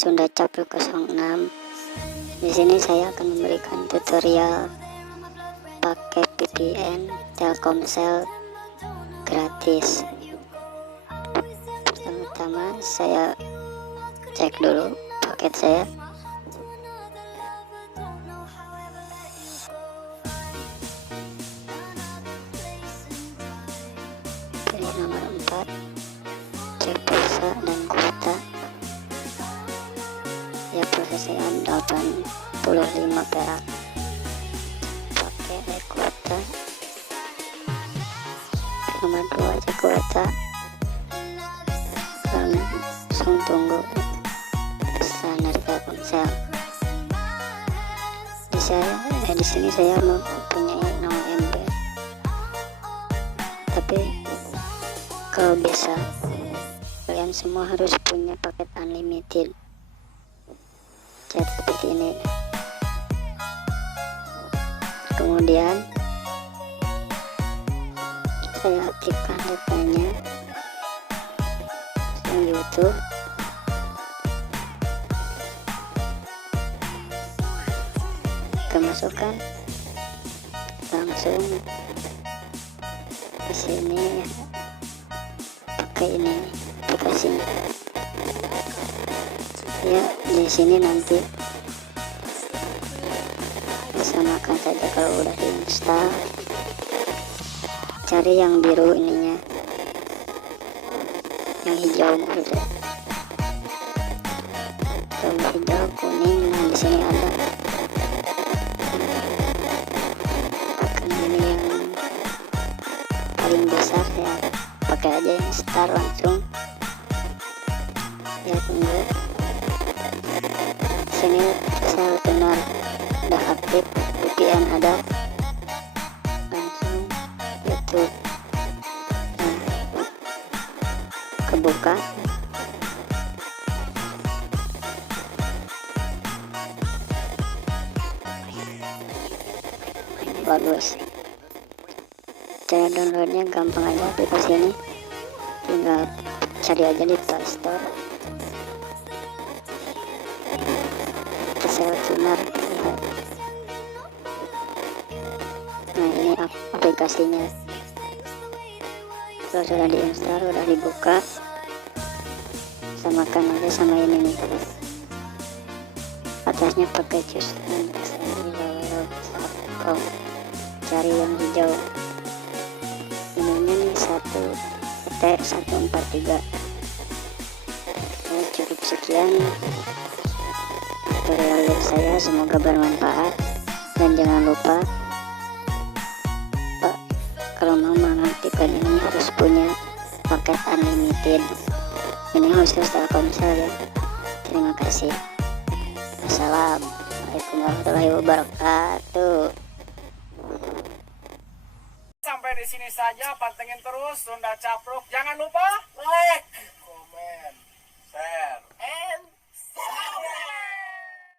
Sunda Capruk 06. Di sini saya akan memberikan tutorial pakai VPN Telkomsel gratis. Pertama-tama saya cek dulu paket saya. Pilih nomor 4, cek pulsa dan kuota. Ya, pulsa saya 85 perak. Pakai kuota. Nomor 2, cek kuota. Langsung tunggu pesan dari Telkomsel. Di sini saya mempunyai 0 MB. Tapi kalau bisa kalian semua harus punya paket unlimited. Chat seperti ini. Kemudian saya aktifkan datanya YouTube. Masukkan langsung di sini, pakai ini aplikasinya. Ya, di sini nanti samakan saja kalau udah diinstal. Cari yang biru ininya, yang hijau maksudnya. Coba hijau, kuning, nah di sini ada. Ini yang paling besar ya, pakai aja yang start langsung. Ya, tunggu. Sini sel benar udah aktif, VPN ada, langsung YouTube. Nah, kebuka. Bagus. Cara downloadnya gampang aja, aplikasi ini tinggal cari aja di Play Store. Sel tuner. Nah, ini aplikasinya. Kalau sudah diinstal, sudah dibuka, samakan aja sama ini nih. Atasnya pakai cus. Cari yang hijau. Ininya nih 1T143. Ya, cukup sekian tutorial dari saya, semoga bermanfaat. Dan jangan lupa kalau mau mengaktifkan ini harus punya paket unlimited. Ini khusus Telkomsel ya. Terima kasih. Assalamualaikum warahmatullahi wabarakatuh. Sampai di sini saja, pantengin terus Sunda Capruk. Jangan lupa like.